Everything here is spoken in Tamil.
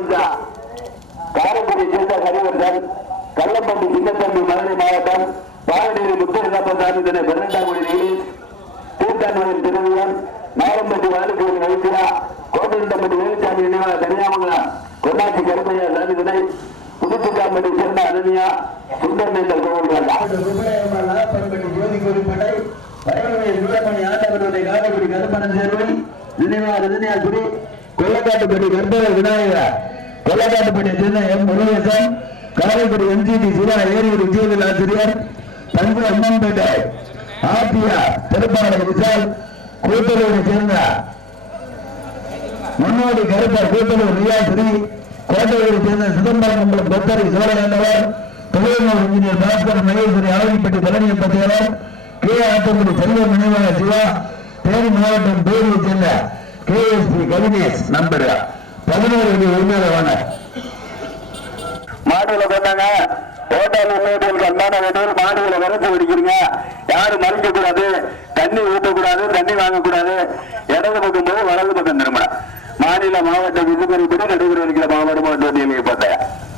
நிமிஷா காரைக்குடி சேர்ந்த ஹரிவர்தன் கள்ளப்பட்டி சின்னத்தம்பி மதுரை மாவட்டம் பாலநேரி முத்துசாமி தினை 12ஆம் கோடி நீலீஷ் தீர்த்தான்மையின் திருவிழம் நாரம்பட்டி வாழுக்கோவில் வைத்தியா கோட்டம்பட்டி வேலுசாமி நினைவாக கன்னியாகுமரம் கொண்டாட்சி கருமையா சாமி தினை புதுப்புக்காம்பட்டி சேர்ந்த அனன்யா சுந்தரமேந்தல் கோவில் காரைக்குடி கருப்பணன் சேர்வை நினைவாக ரஜினியாசுரி கொல்லக்காட்டுப்பட்டி கர்ப்பக விநாயகர் கொல்லக்காட்டுப்பட்டி சேர்ந்த எம் முருகேசன் காரைக்குடி எம்ஜிடி சிவா ஏரியூர் விஜயவில் ஆசிரியர் தஞ்சை அம்மன்பேட்டை ஆர்டிஆர் திருப்பாளர் விசால் கூத்தலூரை சேர்ந்த முன்னோடி கருப்பர் கூத்தலூர் ரியாசிரி கோட்டையூரை சேர்ந்த சிதம்பரம் பக்தரி சோழகண்டவர் தொழில்நுட்ப இன்ஜினியர் பாஸ்கர் மகேஸ்வரி ஆவணிப்பட்டி பழனியப்பட்டியவர் கே ஆத்தங்குடி செல்வம் நினைவாக சிவா தேனி மாவட்டம் பேரியை சேர்ந்த கேஎஸ்பி கவினேஷ் நம்பர் 11 உரிமையாளர் மாடுகளை கொண்டாங்க ஹோட்டல் முன்னோட்டிகளுக்கு அன்பான வேண்டியவர் மாடுகளை வரைச்சு பிடிக்கிறீங்க. யாரும் மறைக்க கூடாது, தண்ணி ஊற்றக்கூடாது, தண்ணி வாங்கக்கூடாது. இடது பக்கம் போது வலது பக்கம் திரும்ப மாநில மாவட்ட விதிமுறைப்படி நடைபெற இருக்கிற மாவட்ட மாவட்ட பார்த்தேன்.